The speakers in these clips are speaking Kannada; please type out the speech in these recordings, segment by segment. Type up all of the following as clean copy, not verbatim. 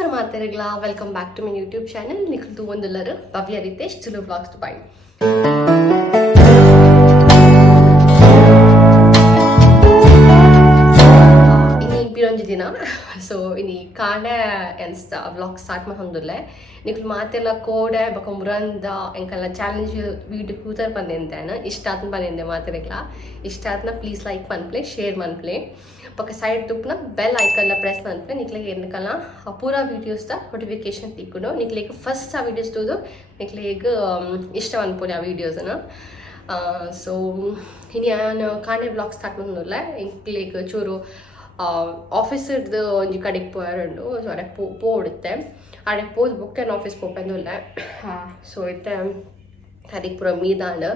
ನಮಸ್ಕಾರ ಮಾತಾಡಲ್ಲ welcome back to my YouTube channel ನಿಖಿಲ್ದು ಒಂದೆಲ್ಲರೂ ಭವ್ಯ ರಿತೇಶ್ ತುಳು ವ್ಲಾಗ್ಸ್ ಬಾಯ್ ಇನ್ನಿ ದಿನ ಸೊ ಇನ್ನಿ ಕಾಂಡ ಎನ್ಸ್ತ ವ್ಲಾಗ್ ಸ್ಟಾರ್ಟ್ ಮಾಡ್ಕೊಂಡ್ಲೆ ನಿಖಿಲ್ ಮಾತೆಲ್ಲ ಕೋಡೆ ಬಕ ಮುರಂದ ಎಂಕಲ್ಲ ಚಾಲೆಂಜ್ ವೀಡಿಯೋ ಕೂತರ್ ಬಂದಿದ್ದೇನೆ ಇಷ್ಟ ಆತನ ಬಂದಿದ್ದೆ ಮಾತಿರಲ್ಲ ಇಷ್ಟ ಆತನ ಪ್ಲೀಸ್ ಲೈಕ್ ಮನ್ಪ್ಲೆ ಶೇರ್ ಮನ್ಪ್ಲೆ ಪಕ್ಕ ಸೈಡ್ ತುಪ್ಪನ ಬೆಲ್ ಐಕನ್ನ ಪ್ರೆಸ್ ಮನ್ಪ್ಲೆ ನಿಕ್ಲಿಗೆ ಏನಕ್ಕಲ್ಲ ಪೂರ ವೀಡಿಯೋಸ್ದ ನೋಟಿಫಿಕೇಶನ್ ತಿಕ್ಕೊಂಡು ನಿಕ್ಲಿಗೆ ಫಸ್ಟ್ ಆ ವೀಡಿಯೋಸ್ ತೋದು ನಿಕ್ಲಿಗೆ ಇಷ್ಟ ಅನ್ಪೋಲಿ ಆ ವೀಡಿಯೋಸನ್ನು ಸೊ ಇನ್ನು ನಾನು ಕಾಂಡೆ ವ್ಲಾಗ್ ಸ್ಟಾರ್ಟ್ ಮಾಡಿದ್ನಲ್ಲ ನಿಕ್ಲಿಗೆ ಚೂರು ಆಫೀಸರ್ದು ಒಂಜಿ ಕಡೆಗೆ ಪೋಯರುಂಡು ಸೊ ಅಡೆ ಪೋಡುತ್ತೆ ಅಡೆ ಪೋದು ಬುಕ್ಕೇನು ಆಫೀಸ್ ಪೋಪೆಂದುಲ್ಲ ಸೊ ಇತ್ತೆ ಅದಕ್ಕೆ ಪೂರ ಮೀದಾಂಡ್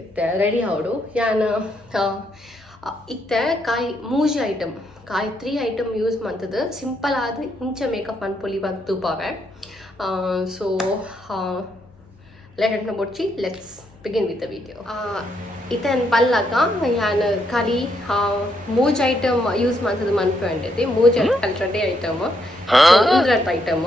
ಇತ್ತೆ ರೆಡಿ ಆವಡು ಯಾನು ಇತ್ತೆ ಕಾಯಿ ಮೂಜಿ ಐಟಮ್ ಕಾಯಿ 3 ಐಟಮ್ ಯೂಸ್ ಮಾಡ್ತದೆ ಸಿಂಪಲ್ ಆದ ಇಂಚ ಮೇಕಪ್ ಅನ್ಪೊಲಿ ಬಂದು ತೂಪಾವೆ ಸೊ ಲೆಟ್ ಬೊಚ್ಚಿ let's begin with the video. Itan pallaga yan kali mooj item use ಮಾಡ್ತದೆ ಮನ್ಪಂಡಿದೆ mooj ಅಲ್ಟ್ರಾಡೆ ಐಟಮ್ ಸೊ ಉಂದ್ರಟ್ ಐಟಮ್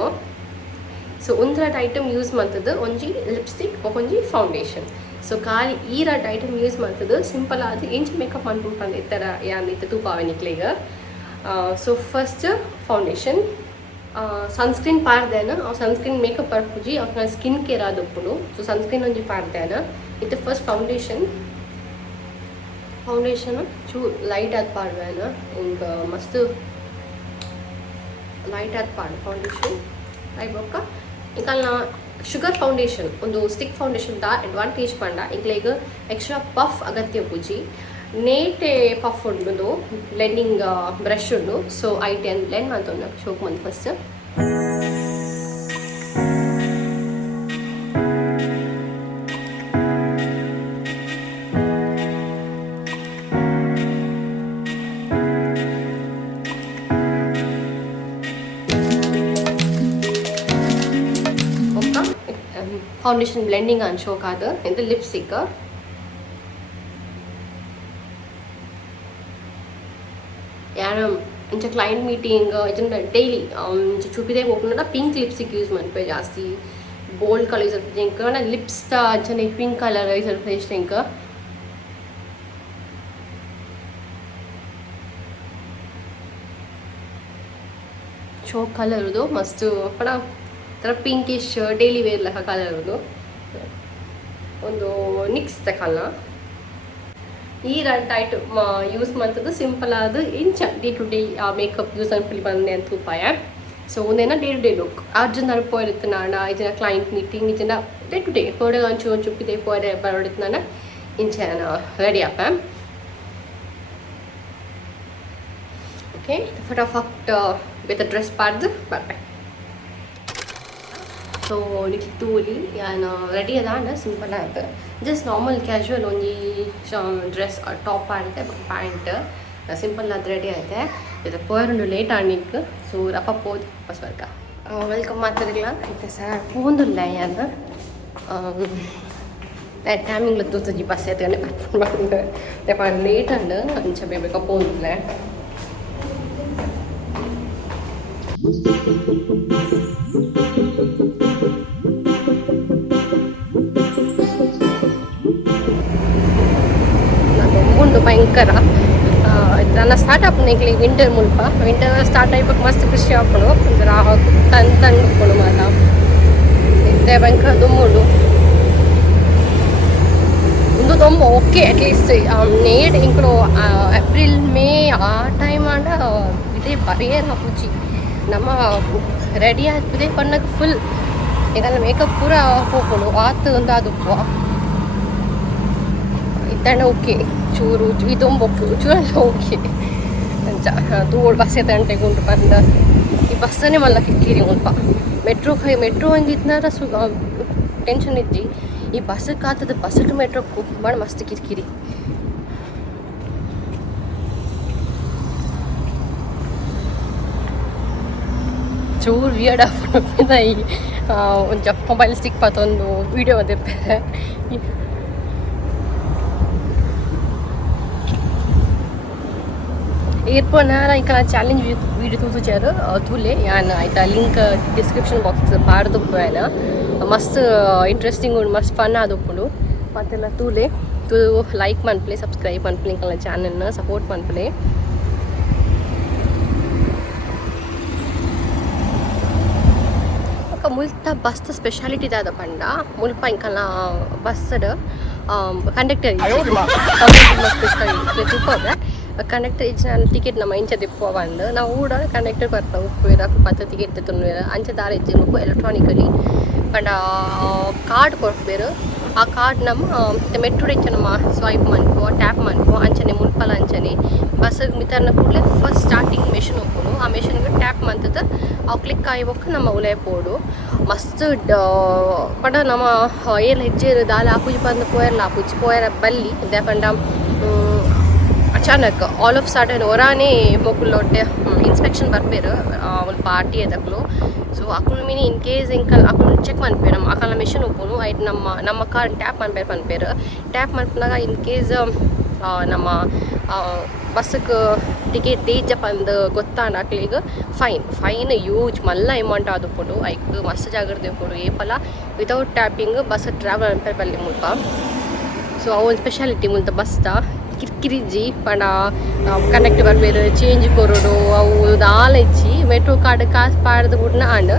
ಸೊ ಉಂದ್ರಟ್ ಐಟಮ್ ಯೂಸ್ ಮಾಡ್ತದೆ ಒಂಜಿ ಲಿಪ್ಸ್ಟಿಕ್ ಒಂಜಿ ಫೌಂಡೇಶನ್ ಸೊ ಖಾಲಿ ಈ ರಟ್ ಐಟಮ್ ಯೂಸ್ ಮಾಡ್ತದೆ ಸಿಂಪಲ್ ಆದ ಇಂಚ ಮೇಕಪ್ ಅನ್ಕೊಂಡ್ಬಂದು ಈ ಥರ ಯಾನ್ ಇತ್ತು ತೂಪಾವೆ ನಿಕ್ಲಿಗೆ ಸೊ ಫಸ್ಟ್ ಫೌಂಡೇಶನ್ ಸನ್ಸ್ಕ್ರೀನ್ ಪಾರ್ದೇನ ಸನ್ಸ್ಕ್ರೀನ್ ಮೇಕಪ್ ಪರ್ಪುಜಿ ಅವ್ನ ಸ್ಕಿನ್ ಕೇರ್ ಆದಪ್ಪುಡು ಸೊ ಸನ್ಸ್ಕ್ರೀನ್ ಒಂಜಿ ಪಾರ್ದೇನ ಇದು ಫಸ್ಟ್ ಫೌಂಡೇಶನ್ ಚೂ ಲೈಟ್ ಆದ ಪಾಡ್ವೇನ ಹಿಂಗ ಮಸ್ತ್ ಲೈಟ್ ಆದ ಪಾಡು ಫೌಂಡೇಶನ್ ಆಯ್ಬಕ್ಕ ಈಗ ನಾ ಶುಗರ್ ಫೌಂಡೇಶನ್ ಒಂದು ಸ್ಟಿಕ್ ಫೌಂಡೇಶನ್ ದ ಅಡ್ವಾಂಟೇಜ್ ಪಂಡ ಈಗ ಎಕ್ಸ್ಟ್ರಾ ಪಫ್ ಅಗತ್ಯ ಪೂಜಿ ನೇಟೆ ಪಫ್ ಉಂಡು ಬ್ಲೆಂಡಿಂಗ್ ಬ್ರಷ್ ಉಂಡು ಸೊ ಐಟೆನ್ ಬ್ಲೆಂಡ್ ಮಾಡ್ತೊಂದು ಶೋಕ್ ಮಂತ್ ಫಸ್ಟ್ ಫೌಂಡೇಶನ್ ಬ್ಲೆಂಡಿಂಗ್ ಅನ್ ಶೋಕ್ ಆದ ಇದು ಲಿಪ್ಸ್ಟಿಕ್ ಯಾರು ಇಂಚ ಕ್ಲೈಂಟ್ ಮೀಟಿಂಗ್ ಇದನ್ನ ಡೈಲಿ ಇಂಚ ಚೂಪಿದೆ ಹೋಗ್ಕೊಂಡ ಪಿಂಕ್ ಲಿಪ್ಸ್ಟಿಕ್ ಯೂಸ್ ಮಾಡ್ಪೆ ಜಾಸ್ತಿ ಬೋಲ್ಡ್ ಕಲರ್ ಸ್ವಲ್ಪ ಇಂಕ ಲಿಪ್ಸ್ ಅಂಚನೆ ಪಿಂಕ್ ಕಲರ್ ಸ್ವಲ್ಪ ಇಷ್ಟ ಇಂಕ ಶೋ ಕಲರ್ ಇದು ಮಸ್ತ್ ಪಡ ಥರ ಪಿಂಕಿಶ್ ಡೈಲಿ ವೇರ್ ಲೆಕ್ಕ ಕಲರ್ ಇದು ಒಂದು ನಿಕ್ಸ್ ತಕಲ್ಲ ಈ ರೆಡ್ ಐಟಮ್ ಯೂಸ್ ಮಾಡ್ತದ್ದು ಸಿಂಪಲ್ ಆದ ಇಂಚ day to day makeup use ಅನ್ಫುಲಿ ಬಂದೆ ಅಂತ ಉಪಾಯ ಸೊ ಒಂದೇನ day to day look Arjun ಅರ್ಪೋ ಇರುತ್ತೆ ನಾನು ಇದನ್ನ ಕ್ಲೈಂಟ್ ಮೀಟಿಂಗ್ ಇದನ್ನ ಡೇ ಟು ಡೇ ಹೊಡೆ ಒಂಚೂರು ಇದೆ ಪೋರೆ ಬರೋಡಿತ್ತು ನಾನು ಇಂಚ ರೆಡಿ ಆಪ ಓಕೆ ಫಟಾಫಟ್ ವಿತ್ ಡ್ರೆಸ್ ಪಾಡ್ದು ಬರ್ಬೆ ಸೊ ನಿಖಿಲ್ ತೂಲಿ ಯಾನು ರೆಡಿ ಅದ ಸಿಂಪಲ್ ಆಯ್ತು ಜಸ್ಟ್ ನಾರ್ಮಲ್ ಕ್ಯಾಶುವಲ್ ಒಂಜಿ ಡ್ರೆಸ್ ಟಾಪ್ ಆಡ್ತೆ ಪ್ಯಾಂಟ್ ಸಿಂಪಲ್ ಅದು ರೆಡಿ ಆಯ್ತೆ ಇದು ಪೋಯರುಂಡು ಲೇಟ್ ಆಡ್ನಿಕ್ ಸೊ ರಪ್ಪ ಪೋದು ಬಸ್ ವರ್ಗ ವೆಲ್ಕಮ್ ಮಾತಾಡಲ್ಲ ಐತೆ ಸರ್ ಪೋಂದಿಲ್ಲ ಯಾನು ಟೈಮಿಂಗ್ಲ ತೂತಜಿ ಬಸ್ ಎತ್ಕೊಂಡೆ ಬರ್ಕೊಂಡು ಲೇಟ್ ಅಂಡು ಅಂಚ ಬೇಕ ಪೋಂದಿಲ್ಲ ಉಂಡು ಭಯಂಕರ ನನ್ನ ಸ್ಟಾರ್ಟಪ್ ನಿಕ್ಲಿ ವಿಂಟರ್ ಮುಲ್ಪ ವಿಂಟರ್ ಸ್ಟಾರ್ಟ್ ಆಯ್ಬೇಕು ಮಸ್ತ್ ಖುಷಿ ಹಾಕೊಂಡು ತಂದು ಮಾತ ಇತ್ತೆ ಭಯಂಕರ ದುಮ್ಮುಂಡು ಒಂದು ತುಂಬ ಓಕೆ ಅಟ್ಲೀಸ್ಟ್ ನೇಡ್ ಇಂಕಲು ಏಪ್ರಿಲ್ ಮೇ ಆ ಟೈಮ್ ಆಂಡ ಇದೇ ಬರೆಯಲ್ಲ ಪೂಜಿ ನಮ್ಮ ರೆಡಿ ಆಗಿದೆ ಪನ್ನಕ್ಕೆ ಫುಲ್ ಇದೆಲ್ಲ ಮೇಕಪ್ ಪೂರ ಹೋಗ್ಕೊಂಡು ಆತು ಒಂದು ಅದಪ್ಪ ಇತ್ತಂಡ ಓಕೆ ಚೂರು ಇದೊಂಬೊಕ್ಕು ಚೂರೆಲ್ಲ ಓಕೆ ಅಂಚ ತೂಳು ಬಸ್ ಎತ್ತಂಟೆ ಗುಂಡು ಬಂದ ಈ ಬಸ್ಸನ್ನೇ ಮಲ್ಲ ಕಿರಿಕಿರಿ ಸ್ವಲ್ಪ ಮೆಟ್ರೋ ಹಂಗಿದ್ನಾರ ಟೆನ್ಷನ್ ಇದ್ದಿ ಈ ಬಸ್ಸಕ್ಕೆ ಕಾತದ ಬಸ್ ಟು ಮೆಟ್ರೋ ಮಾಡಿ ಮಸ್ತ್ ಕಿರಿಕಿರಿ ಚೂರು ವಿಯರ್ಡ್ ಆಗ್ಬಿಟ್ಟು ಈ ಒಂದು ಮೊಬೈಲ್ ಸ್ಟಿಕ್ ಪಾತೊಂದು ವೀಡಿಯೋ ಅದೇ ಏರ್ಪೋನಾರ ಈಗ ಚಾಲೆಂಜ್ ವೀಡಿಯೋ ತೋರಿಸ್ಯಾರು ತುಲೆ ಯಾನ್ ಆಯ್ತಾ ಲಿಂಕ್ ಡಿಸ್ಕ್ರಿಪ್ಷನ್ ಬಾಕ್ಸ್ ಪಾಡ್ದುಪ್ಪು ಏನ ಮಸ್ತ್ ಇಂಟ್ರೆಸ್ಟಿಂಗ್ ಉಂಡು ಮಸ್ತ್ ಫನ್ ಆದುಪ್ಪುಂಡು ಮತ್ತೆಲ್ಲ ತುಲೆ ಲೈಕ್ ಮನ್ಪ್ಲೆ ಸಬ್ಸ್ಕ್ರೈಬ್ ಮನ್ಪ್ಲೆ ಇಂಕಲ್ನ ಚಾನೆಲ್ನ ಸಪೋರ್ಟ್ ಮನ್ಪ್ಲೆ ಮುಲ್ತ ಬಸ್ ಸ್ಪೆಷಾಲಿಟಿ ದಾದ ಪಂಡ ಮುಲ್ಪ ಇಂಕಲ್ನ ಬಸ್ಸಡ್ ಕಂಡಕ್ಟರ್ ಸ್ಪೆಷಾಲಿಟಿ ತುಪ್ಪದ ಕಂಡಕ್ಟರ್ ಇಜ್ಜಿನ ಟಿಕೆಟ್ ನಮ್ಮ ಇಂಚ ತಿಪ್ಪುವ ಬಂದು ನಾವು ಊಡ ಕಂಡಕ್ಟರ್ ಬರ್ತಾ ಉಪ್ಪು ಪತ್ತು ಟಿಕೆಟ್ ತಿನ್ನು ಅಂಚೆ ದಾರ ಇಜ್ಜಿ ಉಪ್ಪು ಎಲೆಕ್ಟ್ರಾನಿಕಲಿ ಪಂಡ ಕಾರ್ಡ್ ಕೊಡ್ಬೇರು ಆ ಕಾರ್ಡ್ ನಮ್ಮ ಮೆಟ್ರೋ ಇಚ್ಚ ನಮ್ಮ ಸ್ವೈಪ್ ಮನ್ಪು ಟ್ಯಾಪ್ ಮನ್ಪು ಅಂಚನೆ ಮುಲ್ಪಲ ಅಂಚನೆ ಬಸ್ ಮಿತರ್ನ ಕೂಡಲೇ ಫಸ್ಟ್ ಸ್ಟಾರ್ಟಿಂಗ್ ಮೆಷಿನ್ ಹೋಗ್ಬೋದು ಆ ಮೆಷಿನ್ಗೆ ಟ್ಯಾಪ್ ಮಂತದ ಅವು ಕ್ಲಿಕ್ ಆಯ್ಬೇಕು ನಮ್ಮ ಉಲಯ ಪೋಡು ಮಸ್ತ್ ಪಂಡ ನಮ್ಮ ಏಲ್ ಹೆಜ್ಜೆ ದಾಲ ಆಪುಜಿ ಬಂದು ಪೋಯರ್ಲ ಆಪುಜಿ ಪೋಯರ ಬಲ್ಲಿ ಇದೇ ಪಂಡ ಅಚಾನಕ್ ಆಲ್ ಆಫ್ ಸಡನ್ ಹೊರಾನೇ ಮೊಗ್ಲೊಟ್ಟೆ ಇನ್ಸ್ಪೆಕ್ಷನ್ ಬರ್ಪೇರು ಒಂದು ಪಾರ್ಟಿ ಅದಕ್ಕಲು ಸೊ ಅಕ್ಕಳು ಮೀನಿ ಇನ್ ಕೇಸ್ ಇಂಕಲ್ ಅಕ್ಕಳು ಚೆಕ್ ಮನ್ಪೇರು ನಮ್ಮ ಅಕ್ಕಲ ಮೆಷಿನ್ ಹೋಗ್ಬೋದು ಆಯ್ತು ನಮ್ಮ ಕಾರ್ ಟ್ಯಾಪ್ ಮನ್ಪೇರು ಪನ್ಪೇರು ಟ್ಯಾಪ್ ಮನ್ಪನಾಗ ಇನ್ ಕೇಸ್ ನಮ್ಮ ಬಸ್ಸಿಗೆ ಟಿಕೆಟ್ ತೇಜ ಬಂದು ಗೊತ್ತಾಂಡ ಅಕ್ಲಿಗೆ ಫೈನ್ ಯೂಜ್ ಮಲ್ಲ ಅಮೌಂಟ್ ಆದುಪ್ಪುಡು ಐಕ್ ಮಸ್ತ್ ಜಾಗ್ರತೆ ಕೊಡು ಏಪಲ ವಿತೌಟ್ ಟ್ಯಾಪಿಂಗ್ ಬಸ್ ಟ್ರಾವೆಲ್ ಅನ್ಪೇರು ಬಲ್ಲಿ ಮುಲ್ಪ ಸೊ ಅವೊಂದು ಸ್ಪೆಷಾಲಿಟಿ ಮುಲ್ತ ಬಸ್ದ ಕಿರಿಕಿರಿಜ್ಜಿ ಪಂಡ ಕಂಡಕ್ಟರ್ ಬರ್ಬೇರು ಚೇಂಜ್ ಕೊರೋಡು ಅವು ದಾಲೆಚ್ಚಿ ಮೆಟ್ರೋ ಕಾರ್ಡ್ ಕಾಸು ಪಾಡ್ದು ಬಿಡ್ನ ಆಂಡ್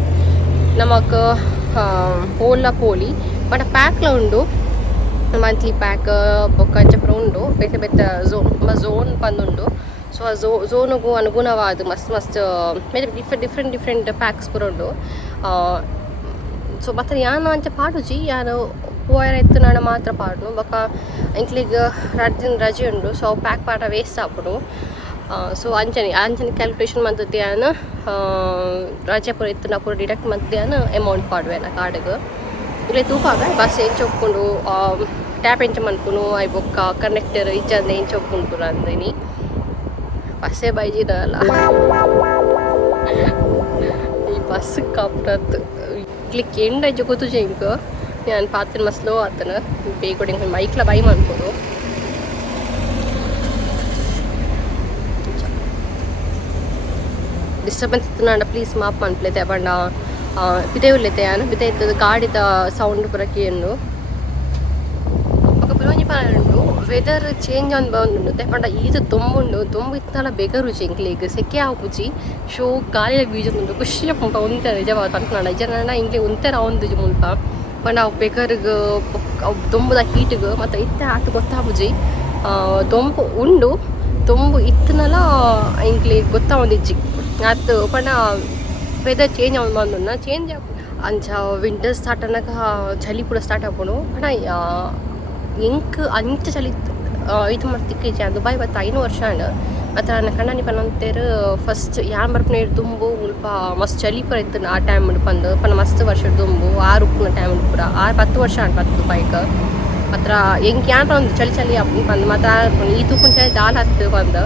ನಮಕ್ ಓಲಾ ಪೋಲಿ ಪಂಡ ಪ್ಯಾಕ್ಲ ಉಂಡು ಮಂತ್ಲಿ ಪ್ಯಾಕ್ ಬೊಕ್ಕಂಚಪ್ರ ಉಂಡು ಬೇತೆ ಬೇತೆ ಝೋನ್ ಬಂದುಂಡು ಸೊ ಆ ಝೋನಿಗೂ ಅನುಗುಣವಾದ ಮಸ್ತ್ ಡಿಫ್ರೆಂಟ್ ಪ್ಯಾಕ್ಸ್ ಪೂರ ಉಂಡು ಸೊ ಮತ್ತೆ ಯಾನು ಅಂಚೆ ಪಾಡುಜಿ ಯಾರು ಪೋಯರ ಎತ್ತು ನಾಡ ಮಾತ್ರ ಪಾಡ್ನು ಬೊಕ್ಕ ಇಂಕ್ಲಿಗೆ ರಜೆ ಉಂಡು ಸೊ ಅವು ಪ್ಯಾಕ್ ಪಾಡ ವೇಸ್ಟ್ ಆಪುಡು ಸೊ ಅಂಚನೆ ಕ್ಯಾಲ್ಕುಲೇಷನ್ ಮಂತದ್ದೇನು ರಜೆ ಪೂರ ಇತ್ತು ಪೂರ ಡಿಡಕ್ಟ್ ಮಂತದ್ದೇನು ಅಮೌಂಟ್ ಪಾಡುವೆನ ಕಾರ್ಡಿಗೆ ಇಲ್ಲ ತೂಪಾಗ ಬಸ್ ಎಂಚ ಒಪ್ಕೊಂಡು ಟ್ಯಾಪ್ ಎಂಚ ಮನ್ಪುನು ಐ ಬೊಕ್ಕ ಕಂಡಕ್ಟರ್ ಇಜ್ಜಂದ ಎಂಚ ಒಪ್ಕೊಂಡು ಪೂರ ಅಂದಿನಿ ಬಸ್ಸೇ ಬೈಜಿನಲ್ಲ ಈ ಬಸ್ ಕಾಪ್ರತ್ ಕ್ಲಿಕ್ ಎಂಡ್ ಅಜ್ಜ ಗೊತ್ತು ಜಂಕ ನಾನು ಪಾತ್ರ ಮಸ್ತ್ ಸ್ಲೋ ಆತನ ಬೇಗ ಮೈಕ್ಲ ಬೈ ಮಾಡ್ಬೋದು ಡಿಸ್ಟರ್ಬೆನ್ಸ್ ಇತ್ತು ನಾಡ ಪ್ಲೀಸ್ ಮಾಪ್ ಮನ್ಪ್ಲೇತೆ ಬಂಡ ಬಿದೆ ಉಳ್ಳೈತೆ ಯಾನು ಬಿದೆ ಇತ್ತದ ಗಾಡಿದ ಸೌಂಡ್ ಬರೋಕೆಂಡು ఒక పిలోంజి పనుండు వెదర్ చేంజ్ అని బాగుండు తెప్పండ ఈత తొమ్ముండు తొమ్ము ఇత్తనాల బెగరుచి ఇంక్లీగ్ సెకే ఆపుచి ಶೋ ಗಾಳಿಯ ಬೀಜ ಖುಷಿಯ ಪುಂಪ ಉಂತೆ ನಿಜವಾದ ಅನ್ಕೊಂಡ ನಿಜನ ಇಂಕ್ಲಿ ಉಂತೆರ ಅವಂದು ಮುಲ್ಪ ಪಂಡ ಅವು ಬೆಗರ್ಗೆ ಅವು ದೊಂಬುದ ಹೀಟ್ಗೆ ಮತ್ತು ಇತ್ತೆ ಆಟ ಗೊತ್ತಾಪುಜಿ ದೊಂಬು ಉಂಡು ದೊಂಬು ಇತ್ತನಲ ಇಂಕ್ಲಿ ಗೊತ್ತಾವಂದಿಜ್ಜಿ ಅದು ಪಂಡ ವೆದರ್ ಚೇಂಜ್ ಆಗಿ ಬಂದು ಚೇಂಜ್ ಅಂಚ ವಿಂಟರ್ ಸ್ಟಾರ್ಟ್ ಅನ್ನಕ ಚಳಿ ಕೂಡ ಸ್ಟಾರ್ಟ್ ಆಗ್ಬೋದು ಪಂಡ ಎಂಕ್ ಅಂಚ ಚಳಿ ಇದು ಮಾಡ್ತಿಕ್ಕೀಚೆ ದುಬಾಯ್ ಬತ್ತ 5 ವರ್ಷ ಅಂಡ್ ಮತ್ತು ನನ್ನ ಕಣ್ಣನಿ ಪನ್ನಂತೇರು ಫಸ್ಟ್ ಯಾನ್ ಬರ್ಪನೆ ತುಂಬು ಮುಲ್ಪ ಮಸ್ತ್ ಚಳಿ ಪೂರ ಇತ್ತು ಆ ಟೈಮ್ ಬಂದು ಪನ್ನ ಮಸ್ತ್ ವರ್ಷ ತುಂಬು 6 ಉಪ್ಪುನ ಟೈಮ್ ಪೂರ 10 ವರ್ಷ ಅಂಡ್ 10 ದುಬಾಯ್ಗೆ ಮಾತ್ರ ಎಂಕ್ ಯಾನ್ ಒಂದು ಚಳಿ ಅಪ್ಪ ಬಂದು ಮಾತ್ರ ಈ ತುಪ್ಪನ ಚಳಿ ದಾಲ್ ಹತ್ತು ಬಂದು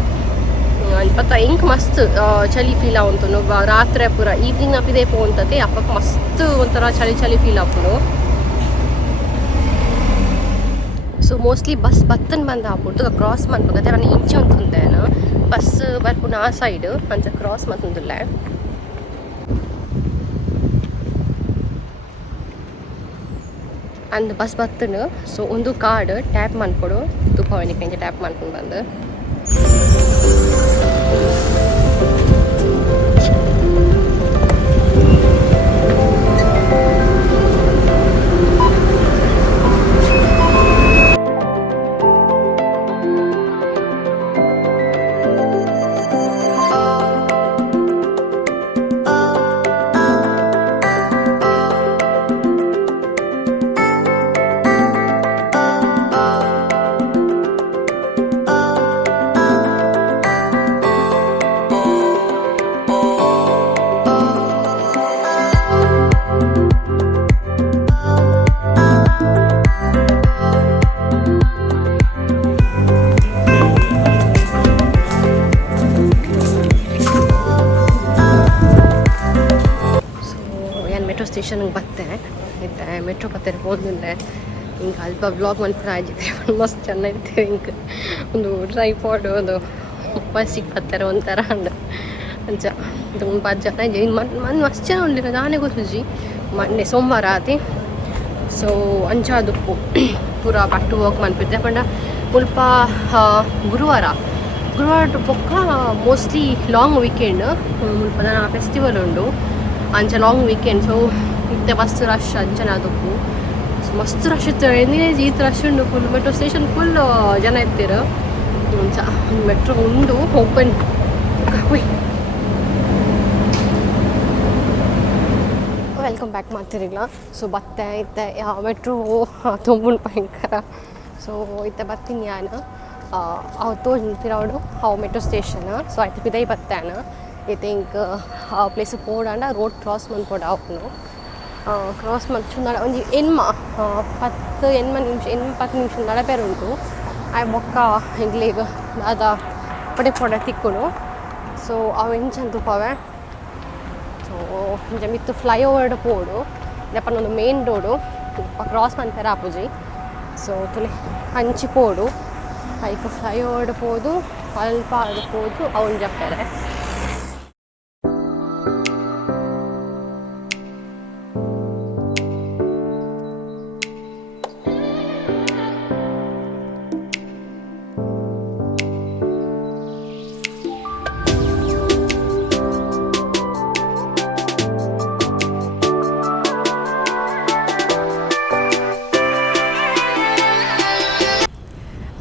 ಮತ್ತು ಎಂಕ್ ಮಸ್ತ್ ಚಳಿ ಫೀಲ್ ಆವಂತು ರಾತ್ರಿ ಪೂರ ಈವ್ನಿಂಗ್ ನಪ್ಪಿದೆ ಪೋಂತತೆ ಅಪ್ಪಕ್ಕೆ ಮಸ್ತ್ ಒಂಥರ ಚಳಿ ಫೀಲ್ ಆಪುಡು ಸೊ ಮೋಸ್ಟ್ಲಿ ಬಸ್ ಬತ್ತನ್ ಬಂದು ಹಾಕ್ಬಿಟ್ಟು ಕ್ರಾಸ್ ಮಾಡ್ಬೇಕು ಅವನ ಇಂಚೆ ಅಂತಂದೇನು ಬಸ್ ಬರ್ಪುನ ಆ ಸೈಡ್ ಅಂಚ ಕ್ರಾಸ್ ಮತ್ತೊಂದಿಲ್ಲ ಅಂದ್ ಬಸ್ ಬತ್ತನು ಸೊ ಒಂದು ಕಾರ್ಡ್ ಟ್ಯಾಪ್ ಮಾಡ್ಕೊಡು ತುಪ್ಪವನಿಗೆ ಇಂಚೆ ಟ್ಯಾಪ್ ಮಾಡ್ಕೊಂಡು ಬಂದು ಸ್ಟೇಷನ್ಗೆ ಬತ್ತೆ ಇತ್ತೆ ಮೆಟ್ರೋ ಬತ್ತೆ ಹೋದ್ರೆ ಹಿಂಗೆ ಅಲ್ಪ ವ್ಲಾಗ್ ಮನ್ಪುರ ಆಗಿದೆ ಮಸ್ತ್ ಚೆನ್ನಾಗಿತ್ತು ಹಿಂಗೆ ಒಂದು ಟ್ರೈಪಾಡ್ ಒಂದು ಬಸ್ಸಿಗೆ ಬರ್ತಾರೆ ಒಂಥರ ಅಂಡ್ ಅಂಚ ತುಂಬ ಜನ ಮನ್ ಮಸ್ತ್ ಜನ ಉಂಡಿರ ನಾನೇ ಗೊತ್ತುಜಿ ಮೊನ್ನೆ ಸೋಮವಾರ ಆತಿ ಸೊ ಅಂಚಾದುಪ್ಪು ಪೂರ ಬಟ್ಟು ಹೋಗಿ ಮನ್ಪಿದ್ದೆ ಪಂಡ ಮುಲ್ಪ ಗುರುವಾರ ಪೊಕ್ಕ ಮೋಸ್ಟ್ಲಿ ಲಾಂಗ್ ವೀಕೆಂಡ್ ಮುಲ್ಪ ನನ್ನ ಫೆಸ್ಟಿವಲ್ ಉಂಡು ಅಂಚ ಲಾಂಗ್ ವೀಕೆಂಡ್ ಸೊ ಇತ್ತೆ ಮಸ್ತ್ ರಶ್ ಅಂಚನಾದುಪ್ಪು ಸೊ ಮಸ್ತ್ ರಶ್ ಇರ್ತಾರೆ ಎಂದಿನ ಈತ ರಶ್ ಉಂಡು ಫುಲ್ ಮೆಟ್ರೋ ಸ್ಟೇಷನ್ ಫುಲ್ ಜನ ಇರ್ತೀರ ಅಂಚ ಮೆಟ್ರೋ ಉಂಡು ಓಪನ್ ವೆಲ್ಕಮ್ ಬ್ಯಾಕ್ ಮಾಡ್ತಿರಿಲ್ಲ ಸೊ ಬತ್ತೆ ಇತ್ತೆ ಮೆಟ್ರೋ ತುಂಬ ಭಯಂಕರ ಸೊ ಇತ್ತೆ ಬತ್ತೀನಿ ನಾನು ಅವು ತೋಜ್ ಅವು ಮೆಟ್ರೋ ಸ್ಟೇಷನ್ ಸೊ ಆಯ್ತು ಪಿದೈ ಬತ್ತಾನ ಐ ಥಿಂಕ್ ಆ ಪ್ಲೇಸ್ ಪೋಡಾಂಡ ರೋಡ್ ಕ್ರಾಸ್ ಮನ್ಪೋಡ ಅವನು ಕ್ರಾಸ್ ಮಂಚು ಒಂಜಿ ಎನ್ಮ 10 ನಿಮಿಷ ನಡಪೇರುಂಟು ಆಯ್ ಬೊಕ್ಕ ಇಂಗ್ಲೀಗ್ ಅದ ಪಡೆ ತಿಕ್ಕುನು ಸೊ ಅವು ಎಂಚಂತ ತುಪ್ಪವೆ ಸೊ ಇಂಚ ಮಿತ್ತು ಫ್ಲೈಓವರ್ ಪೋಡು ದಪ್ಪನೊಂದು ಮೇನ್ ರೋಡು ಕ್ರಾಸ್ ಮನ್ಪೇರ ಆಪುಜಿ ಸೊ ತುಲೆ ಹಂಚಿ ಪೋಡು ಐಕ್ ಫ್ಲೈಓವರ್ ಪೋದು ಅಲ್ಪ ಅದು ಪೋದು ಅವನ್ ಜಪ್ಪೆರೆ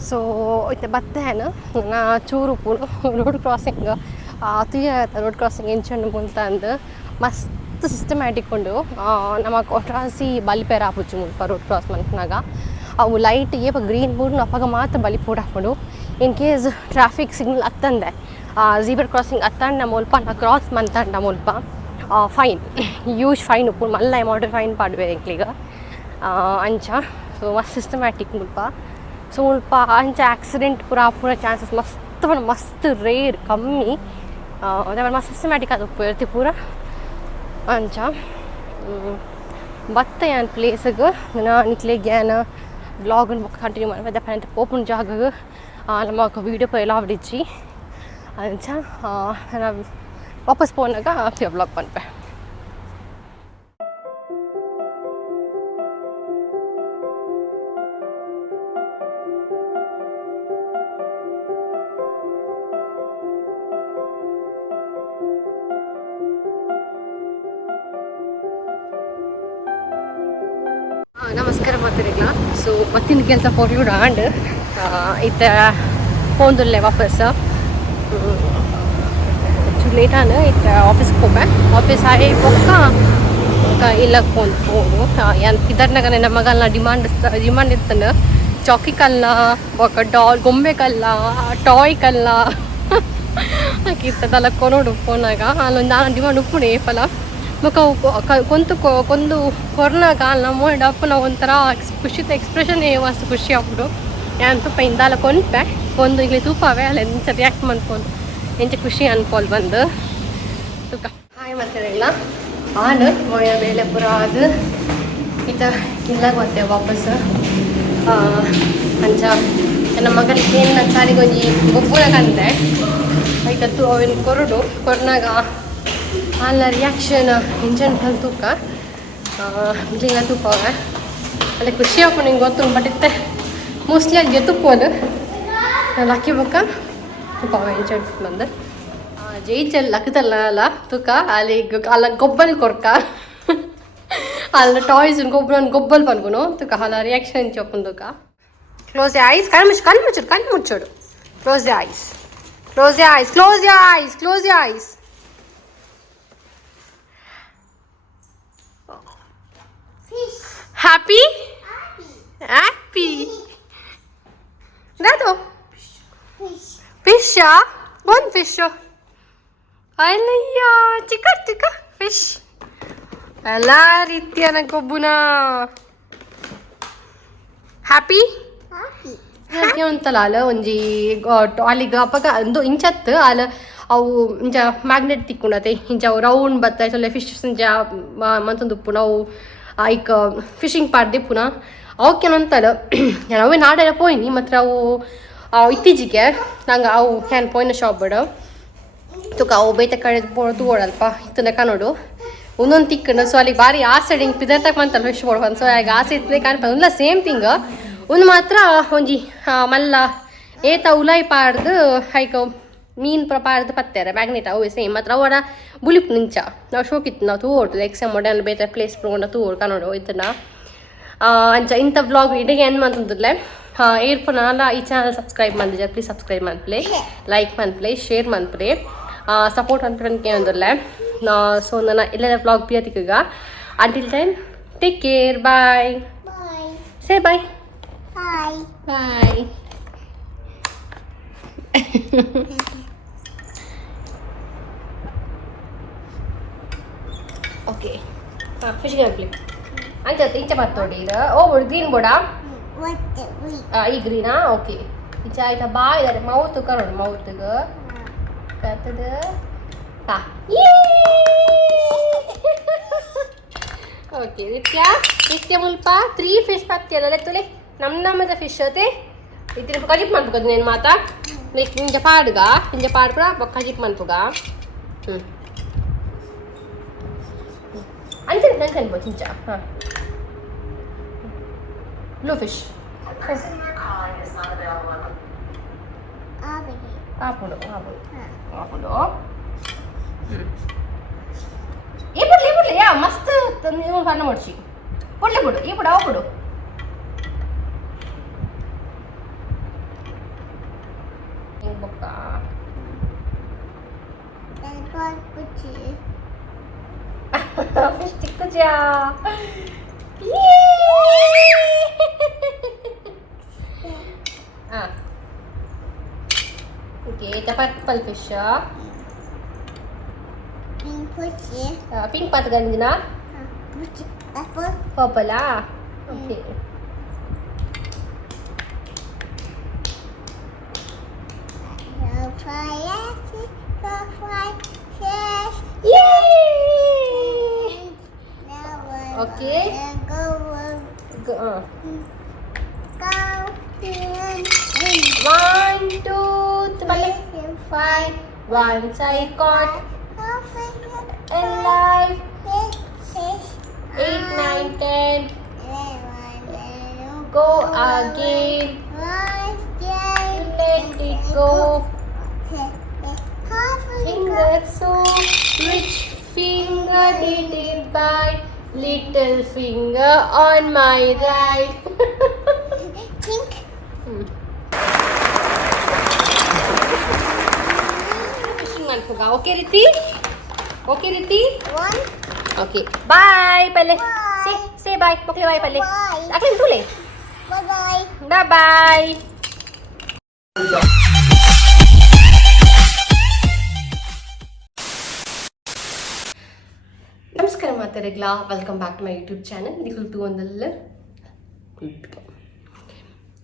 ಸೊ ಇತ್ತೆ ಬತ್ತೇನು ನಾ ಚೂರು ಪೂನು ರೋಡ್ ಕ್ರಾಸಿಂಗ್ ತುಯ್ಯ ರೋಡ್ ಕ್ರಾಸಿಂಗ್ ಎಂಚಂಡು ಮುಲ್ತ ಅಂದು ಮಸ್ತ್ ಸಿಸ್ಟಮ್ಯಾಟಿಕ್ ಉಂಡು ನಮ್ಮ ಕೊಟ್ರಾಸಿ ಬಲಿಪೇರ ಆಪುಚ್ಚು ಮುಲ್ಪ ರೋಡ್ ಕ್ರಾಸ್ ಮನ್ಪನಾಗ ಅವು ಲೈಟ್ ಏಪ ಗ್ರೀನ್ ಬೂರ್ನು ಅಪ್ಪಾಗ ಮಾತ್ರ ಬಲಿ ಪೂಡ ಹಾಕೊಂಡು ಇನ್ ಕೇಸ್ ಟ್ರಾಫಿಕ್ ಸಿಗ್ನಲ್ ಹತ್ತಂದೆ ಝೀಬ್ರಾ ಕ್ರಾಸಿಂಗ್ ಹತ್ತಂಡ ಮುಲ್ಪ ನಾ ಕ್ರಾಸ್ ಮಂತಂಡ ಮುಲ್ಪ ಫೈನ್ ಯೂಜ್ ಫೈನ್ ಉಪ್ಪು ಮಲ್ಲ ಅಮೌಂಟ್ ಫೈನ್ ಪಾಡ್ಬೇರೆ ಎಂಕ್ಲಿಗ ಅಂಚ ಸೊ ಮಸ್ತ್ ಸಿಸ್ಟಮ್ಯಾಟಿಕ್ ಮುಲ್ಪ ಸೊ ಮುಲ್ಪ ಅಂಚ ಆಕ್ಸಿಡೆಂಟ್ ಪೂರ ಚಾನ್ಸಸ್ ಮಸ್ತ್ ರೇರ್ ಕಮ್ಮಿ ಅದೇ ಮಸ್ತ್ ಸಿಸ್ಟಮ್ಯಾಟಿಕ್ ಅದು ಉಪ್ಪು ಇರ್ತಿ ಪೂರ ಅಂಚ ಬತ್ತ ಏನು ಪ್ಲೇಸಿಗೆ ನಾನು ನಿಕ್ಲಿಗೆ ಏನು ವ್ಲಾಗನ್ನು ಬುಕ್ ಕಂಟಿನ್ಯೂ ಮಾಡಿ ದಪ್ಪ ಅಂತ ಓಪನ್ ಜಾಗಗೆ ನಮ್ಮ ವೀಡಿಯೋ ಎಲ್ಲ ಆಡಿಚ್ಚಿ ಅಂಚ ನಾನು ವಾಪಸ್ ಪೋನಾಗ ವ್ಲಾಗ್ ಪನ್ಪೆ ನಮಸ್ಕಾರ ಮಾಡ್ತಿರಿಲ್ಲ ಸೊ ಮತ್ತಿನ ಕೆಲಸ ಕೊಡ್ಯೂಡ ಆಂಡ್ ಇತ್ತ ಪೋಂದುಲ್ಲೆ ವಾಪಸ್ ಚೂರು ಲೇಟಾನ ಇತ್ತ ಆಫೀಸ್ಗೆ ಹೋಗ್ಬೆ ಆಫೀಸ್ ಆಗಿ ಪೊಕ್ಕ ಇಲ್ಲಕ್ಕೆ ಹೋಗು ಏನು ಕಿದರ್ನಾಗ ನನ್ನ ಮಗಲ್ನ ಡಿಮಾಂಡ್ ಇರ್ತಂದು ಚಾಕಿ ಕಲ್ಲ ಬೊಕ್ಕ ಗೊಂಬೆ ಕಲ್ಲ ಟಾಯ್ ಕಲ್ಲ ಹಾಕಿರ್ತದಲ್ಲ ಕೊನೋಡು ಫೋನಾಗ ಅಲ್ಲೊಂದು ನಾನು ಡಿಮಾಂಡ್ ಉಪ್ಪುಣೆ ಫಲ ಬೊಕ್ಕ ಕೊಂದು ಕೊರ್ನಾಗ ನಮ್ಮ ಡಪ್ಪನ ಒಂಥರ ಖುಷಿತ ಎಕ್ಸ್ಪ್ರೆಷನ್ ಮಸ್ತ್ ಖುಷಿ ಆಗ್ಬಿಡು ಏನು ತುಪ್ಪ ಇಂದಾಲ ಕೊಂಡ್ಪೆ ಕೊಂದು ಇಲ್ಲಿ ತುಪ್ಪವೇ ಅಲ್ಲಿ ಎಂಚ ರಿಯಾಕ್ಟ್ ಮಾಡ್ಕೊಂಡು ಎಂಚ ಖುಷಿ ಅನ್ಕೊಲ್ ಬಂದು ತುಕ್ಕ ಹಾಯ್ ಮಾಡ್ತಿರಲಿಲ್ಲ ಆನು ಮೊಯ ಬೇಳೆ ಪುರ ಅದು ಇತ್ತ ಇಲ್ಲ ಗೊತ್ತೆ ವಾಪಸ್ ಅಂಚ ನನ್ನ ಮಗಳಿಗೆ ಏನು ಕಾಲಿಗೆ ಒಂಜಿ ಗೊಬ್ಬರ ಕಂಡೆ ಆಯ್ತತ್ತು ಅವನು ಕೊರ್ನಾಗ ಅಲ್ಲ ರಿಯಾಕ್ಷನ್ ಇಂಜನ್ ತೂಕ ಇಲ್ಲಿಂದ ತೂಕವೆ ಅಲ್ಲಿ ಖುಷಿ ಹಾಕೊಂಡು ನಿಂಗೆ ಗೊತ್ತು ಬಟ್ ಇತ್ತೆ ಮೋಸ್ಟ್ಲಿ ಅಲ್ಲಿ ತುಪ್ಪೋದು ಲಕ್ಕಿ ಬೊಕ್ಕ ತುಪ್ಪವೆ ಇಂಜನ್ ಬಂದು ಜೈಚಲ್ಲಿ ಲಕ್ಕದಲ್ಲ ಅಲ್ಲ ತೂಕ ಅಲ್ಲಿ ಅಲ್ಲ ಗೊಬ್ಬಲ್ ಕೊರ್ಕ ಅಲ್ಲ ಟಾಯ್ಸ್ ಗೊಬ್ಬಲ್ ಪನ್ಕೊನು ತೂಕ ಅಲ್ಲ ರಿಯಾಕ್ಷನ್ ಇಂಚಪ್ಪನ್ ತೂಕ ಕ್ಲೋಸ್ ಯ ಐಸ್ ಕಣ್ಣು ಮುಚ್ಚೋಡು ಕ್ಲೋಸ್ ಯ ಐಸ್ ಕ್ಲೋಸ್ ಯ ice Happy? Dado? Fish? One fish. Alayya, chika fish. Alla ರೀತಿಯ ಕೊಬ್ಬುನ ಹ್ಯಾಪಿ ಅಂತಲ್ಲ ಅಲ್ಲ ಒಂಜಿ ಅಲ್ಲಿಗ ಅಪ್ಪಗ ಒಂದು ಇಂಚತ್ತು ಅಲ್ಲ ಅವು ಇಂಚ ಮ್ಯಾಗ್ನೆಟ್ ತಿಕ್ಕೊಂಡತೆ ಇಂಚ ಅವು ರೌಂಡ್ ಬತ್ತ ಸೊಲ್ಲೆ ಫಿಶ್ ಇಂಚ ಮಂತೊಂದು ಉಪ್ಪು ನಾವು ಐಕ್ ಫಿಶಿಂಗ್ ಪಾಡ್ದೆ ಪುನಃ ಅವಕ್ಕೇನಂತಲ್ಲ ಅವೇ ನಾಡೆಲ್ಲ ಪೋಯ್ನಿ ಮತ್ತು ಅವು ಇತ್ತೀಚೆಗೆ ನಂಗೆ ಅವು ಹ್ಯಾನ್ ಪೋಯ್ನ ಶಾಪ್ ಬಿಡು ತುಕ ಅವು ಬೇತೆ ಕಡೆ ತೂಡಲ್ಪ ಇತ್ತಂದ ಕನ್ನೋಡು ಒಂದೊಂದು ತಿಕ್ಕಂಡು ಸೊ ಅಲ್ಲಿಗೆ ಭಾರಿ ಆಸೆ ಹಿಂಗೆ ಪಿದರ್ತಕ್ಕೆ ಮಂತಲ್ಲ ಫಿಶ್ ಬೋಡು ಸೊ ಈಗ ಆಸೆ ಇರ್ತದೆ ಕಾಣ್ಪ ಇಲ್ಲ ಸೇಮ್ ಥಿಂಗ್ ಒಂದು ಮಾತ್ರ ಒಂಜಿ ಮಲ್ಲ ಏತ ಉಲಾಯಿ ಪಾಡ್ದು ಹೈಕ ಮೀನು ಪಾಡ್ದು ಪತ್ತಾರೆ ಮ್ಯಾಗ್ನೆಟ್ ಅವು ಸೇಮ್ ಮಾತ್ರ ಅವರ ಬುಲಿಪ್ ನಿಂಚ ನಾವು ಶೋಕಿತ್ತು ನಾವು ತೂಡ್ದು ಎಕ್ಸಾಮ್ ಮಾಡಿ ಬೇರೆ ಪ್ಲೇಸ್ ತಗೊಂಡು ತೂಡು ಕನ್ನೋಡು ಇದನ್ನ ಅಂಚ ಇಂಥ ವ್ಲಾಗ್ ಇಡೆಗೆ ಏನು ಅಂತಂದ್ರೆ ಏರ್ಪುನಲ್ಲ ಈ ಚಾನಲ್ ಸಬ್ಸ್ಕ್ರೈಬ್ ಮಾಡಿದ್ರೆ ಪ್ಲೀಸ್ ಸಬ್ಸ್ಕ್ರೈಬ್ ಮಾಡ್ಪ್ಲೇ ಲೈಕ್ ಮಾಡ್ಪ್ಲೇ ಶೇರ್ ಮಾಡ್ಪ್ಲೇ ಸಪೋರ್ಟ್ ಅನ್ಪನ್ಕೆ ಒಂದಲ್ಲ ಸೊ ನನ್ನ ಎಲ್ಲರ ವ್ಲಾಗ್ ಬಿಯತಿಗ until time take care bye say bye bye okay fish ಗಂಪ್ಲಿ ಅಂತ ಇಂಚ ಬರ್ತೋಡಿ ಓ ಗ್ರೀನ್ ಬೋರ್ಡಾ ಈ ಗ್ರೀನಾ ಓಕೆ ಇಂಚ ಆಯ್ತಾ ಬಾಯ್ ಇದ್ದಾರೆ ಮೌತ್ ಕರೋಡು ಮೌತ್ಗೆ ಕತ್ತದ ಓಕೆ ನಿತ್ಯ ಮುಲ್ಪ 3 ಫಿಶ್ ಪತ್ತಿಯಲ್ಲ ತುಲೆ ನಮ್ಮದ ಫಿಶ್ ಅತೆ ಇತ್ತಿನ ಕಜಿಪ್ ಮನ್ಪುಗ నేను ಮಾತಾ ಲೈಕ್ ಇಂಜ ಪಾಡ್ಪುಡ ಕಜಿಪ್ ಮನ್ಪುಗ ಅಂಚನ್ ಬೋ ಚಿಂಚ ಹಾಂ ಬ್ಲೂ ಫಿಶ್ ಆಪುಡು ಈ ಬಿಡ್ಲಿ ಯಾ ಮಸ್ತ್ ನೀವು ಕಣ್ಣು ಮುಡ್ಸಿ ಬಿಡು ಈ ಬಿಡು ಅವು ಬಿಡು ಬೊಕ್ಕ ಫಿಶ್ ಚಿಕ್ಕುಜಾ ಓಕೆ ಪರ್ಪಲ್ ಫಿಶ್ ಪಿಂಕ್ ಪಾತ್ ಗಂಜಿನ ಪರ್ಪಲಾ okay okay 1 2 3 4 once I caught alive 8 9 10 go again let it go finger so which finger did it bite little finger on my right pink okay रिति ओके बाय पहले से बाय पकले बाय पहले अकले तू ले बाय बाय ನಮಸ್ಕಾರ ಮಾತಾರೆಗ್ಲಾ welcome back to my YouTube channel Nikhil 2 ಒಂದಲ್ಲ